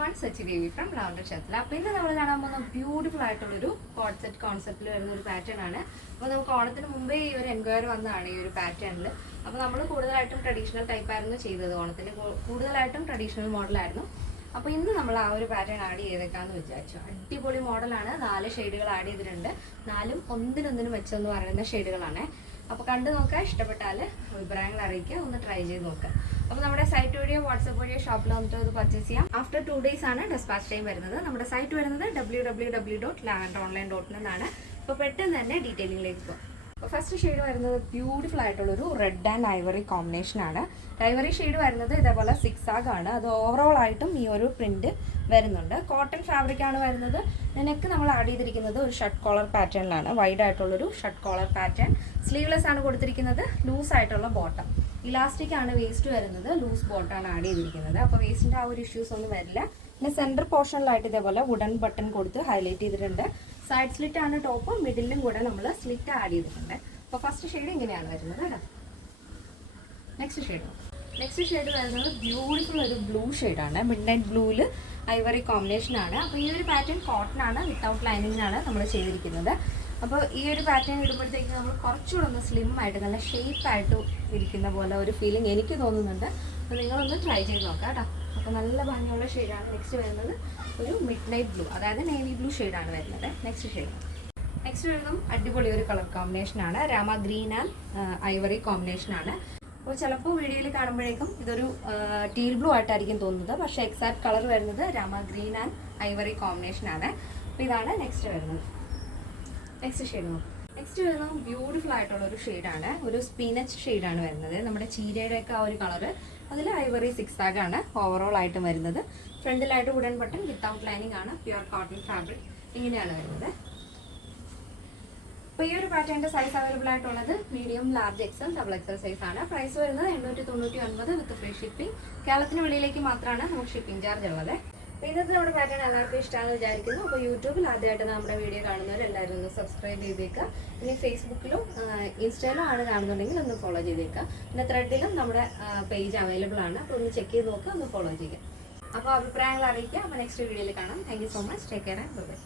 everyone, Sachi Devi from Lavender Chatla. അപ്പോൾ ഇന്ന് നമ്മൾ കാണാൻ പോകുന്ന ബ്യൂട്ടിഫുൾ ആയിട്ടുള്ളൊരു കോഡ് സെറ്റ് കോൺസെപ്റ്റിൽ വരുന്ന ഒരു പാറ്റേൺ ആണ്. അപ്പോൾ നമുക്ക് ഓണത്തിന് മുമ്പേ ഈ ഒരു എൻക്വയറി വന്നതാണ് ഈ ഒരു പാറ്റേണിൽ. അപ്പോൾ നമ്മൾ കൂടുതലായിട്ടും ട്രഡീഷണൽ ടൈപ്പ് ആയിരുന്നു ചെയ്തത്. ഓണത്തിന് കൂടുതലായിട്ടും ട്രഡീഷണൽ മോഡലായിരുന്നു. അപ്പോൾ ഇന്ന് നമ്മൾ ആ ഒരു പാറ്റേൺ ആഡ് ചെയ്തേക്കാന്ന് വിചാരിച്ചു. അടിപൊളി മോഡലാണ്. 4 ഷെയ്ഡുകൾ ആഡ് ചെയ്തിട്ടുണ്ട്. 4ഉം ഒന്നിനൊന്നിനും വെച്ചെന്ന് പറയുന്ന ഷെയ്ഡുകളാണ്. അപ്പോൾ കണ്ടു നോക്കുക, ഇഷ്ടപ്പെട്ടാൽ അഭിപ്രായങ്ങൾ അറിയിക്കുക, ഒന്ന് ട്രൈ ചെയ്ത് നോക്കുക. അപ്പോൾ നമ്മുടെ സൈറ്റ് വഴിയോ വാട്സപ്പ് വഴിയോ ഷോപ്പിൽ വന്നിട്ട് അത് പർച്ചേസ് ചെയ്യാം. ആഫ്റ്റർ 2 days ആണ് ഡെസ്പാച്ച് ടൈം വരുന്നത്. നമ്മുടെ സൈറ്റ് വരുന്നത് www.lavenderonline.in എന്നാണ്. അപ്പോൾ പെട്ടെന്ന് തന്നെ ഡീറ്റെയിലിംഗിലേക്ക് പോകും. അപ്പോൾ ഫസ്റ്റ് ഷെയ്ഡ് വരുന്നത് ബ്യൂട്ടിഫുൾ ആയിട്ടുള്ളൊരു റെഡ് ആൻഡ് ഐവറി കോമ്പിനേഷൻ ആണ്. ഐവറി ഷെയ്ഡ് വരുന്നത് ഇതേപോലെ 6 ആണ്. അത് ഓവറോൾ ആയിട്ടും ഈ ഒരു പ്രിന്റ് വരുന്നുണ്ട്. കോട്ടൺ ഫാബ്രിക് ആണ് വരുന്നത്. നെക്ക് നമ്മൾ ആഡ് ചെയ്തിരിക്കുന്നത് ഒരു ഷർട്ട് കോളർ പാറ്റേണിലാണ്. വൈഡ് ആയിട്ടുള്ളൊരു ഷർട്ട് കോളർ പാറ്റേൺ. സ്ലീവ്ലെസ് ആണ് കൊടുത്തിരിക്കുന്നത്. ലൂസ് ആയിട്ടുള്ള ബോട്ടം. ഇലാസ്റ്റിക് ആണ് വേസ്റ്റ് വരുന്നത്. ലൂസ് ബോട്ടാണ് ആഡ് ചെയ്തിരിക്കുന്നത്. അപ്പോൾ വേസ്റ്റിൻ്റെ ആ ഒരു ഇഷ്യൂസ് ഒന്നും വരില്ല. പിന്നെ സെൻറ്റർ പോർഷനിലായിട്ട് ഇതേപോലെ വുഡൻ ബട്ടൺ കൊടുത്ത് ഹൈലൈറ്റ് ചെയ്തിട്ടുണ്ട്. സൈഡ് സ്ലിറ്റ് ആണ് ടോപ്പ്. മിഡിലും കൂടെ നമ്മൾ സ്ലിറ്റ് ആഡ് ചെയ്തിട്ടുണ്ട്. അപ്പോൾ ഫസ്റ്റ് ഷെയ്ഡ് ഇങ്ങനെയാണ് വരുന്നത് കേട്ടോ. നെക്സ്റ്റ് ഷെയ്ഡ് വരുന്നത് ബ്യൂട്ടിഫുൾ ഒരു ബ്ലൂ ഷെയ്ഡാണ്. മിഡ് നൈറ്റ് ബ്ലൂവിൽ ഐവറി കോമ്പിനേഷൻ ആണ്. അപ്പോൾ ഈ ഒരു പാറ്റേൺ കോട്ടൺ ആണ്, വിത്തൗട്ട് ലൈനിങ്ങിനാണ് നമ്മൾ ചെയ്തിരിക്കുന്നത്. അപ്പോൾ ഈ ഒരു പാറ്റേൺ ഇടുമ്പോഴത്തേക്ക് നമ്മൾ കുറച്ചുകൂടെ ഒന്ന് സ്ലിം ആയിട്ട് നല്ല ഷേപ്പായിട്ട് ഇരിക്കുന്ന പോലെ ഒരു ഫീലിംഗ് എനിക്ക് തോന്നുന്നുണ്ട്. അപ്പോൾ നിങ്ങളൊന്ന് ട്രൈ ചെയ്ത് നോക്കാം കേട്ടോ. അപ്പോൾ നല്ല ഭംഗിയുള്ള ഷെയ്ഡാണ്. നെക്സ്റ്റ് വരുന്നത് ഒരു മിഡ് നൈറ്റ് ബ്ലൂ, അതായത് നേവി ബ്ലൂ ഷെയ്ഡാണ് വരുന്നത്. നെക്സ്റ്റ് വരുന്നതും അടിപൊളി ഒരു കളർ കോമ്പിനേഷനാണ്. രാമ ഗ്രീൻ ആൻഡ് ഐവറി കോമ്പിനേഷനാണ്. അപ്പോൾ ചിലപ്പോൾ വീഡിയോയിൽ കാണുമ്പോഴേക്കും ഇതൊരു ടീൽ ബ്ലൂ ആയിട്ടായിരിക്കും തോന്നുന്നത്. പക്ഷേ എക്സാക്ട് കളർ വരുന്നത് രാമ ഗ്രീൻ ആൻഡ് ഐവറി കോമ്പിനേഷനാണ്. അപ്പോൾ ഇതാണ് നെക്സ്റ്റ് വരുന്നത്. നെക്സ്റ്റ് വരുന്നത് ബ്യൂട്ടിഫുൾ ആയിട്ടുള്ള ഒരു ഷെയ്ഡാണ്. ഒരു സ്പിനച്ച് ഷെയ്ഡാണ് വരുന്നത്. നമ്മുടെ ചീരയുടെയൊക്കെ ആ ഒരു കളറ്. അതിൽ ഐവറി 6 ആണ് ഓവറോൾ ആയിട്ടും വരുന്നത്. ഫ്രണ്ടിലായിട്ട് വുഡൻ ബട്ടൺ, വിത്തൗട്ട് ലൈനിങ് ആണ്. പ്യുവർ കോട്ടൺ ഫാബ്രിക് ഇങ്ങനെയാണ് വരുന്നത്. അപ്പോൾ ഈ ഒരു പാറ്റേണിൻ്റെ സൈസ് അവൈലബിൾ ആയിട്ടുള്ളത് medium, large, XL, double XL size ആണ്. പ്രൈസ് വരുന്നത് 899 വിത്ത് ഫ്രീ ഷിപ്പിംഗ്. കേരളത്തിന് വെളിയിലേക്ക് മാത്രമാണ് നമുക്ക് ഷിപ്പിംഗ് ചാർജ് ഉള്ളത്. അപ്പോൾ ഇന്നത്തെ നമ്മുടെ പാറ്റേൺ എല്ലാവർക്കും ഇഷ്ടമാണെന്ന് വിചാരിക്കുന്നു. അപ്പോൾ യൂട്യൂബിൽ ആദ്യമായിട്ട് നമ്മുടെ വീഡിയോ കാണുന്നവർ എല്ലാവരും ഒന്ന് സബ്സ്ക്രൈബ് ചെയ്തേക്കുക. ഇനി ഫേസ്ബുക്കിലും ഇൻസ്റ്റയിലും ആണ് കാണുന്നുണ്ടെങ്കിൽ ഒന്ന് ഫോളോ ചെയ്തേക്കുക. പിന്നെ ത്രെഡിലും നമ്മുടെ പേജ് അവൈലബിൾ ആണ്. അപ്പോൾ ഒന്ന് ചെക്ക് ചെയ്ത് നോക്കുക, ഒന്ന് ഫോളോ ചെയ്യുക. അപ്പോൾ അഭിപ്രായങ്ങൾ അറിയിക്കുക. അപ്പോൾ നെക്സ്റ്റ് വീഡിയോയിൽ കാണാം. Thank you so much. Take care and by.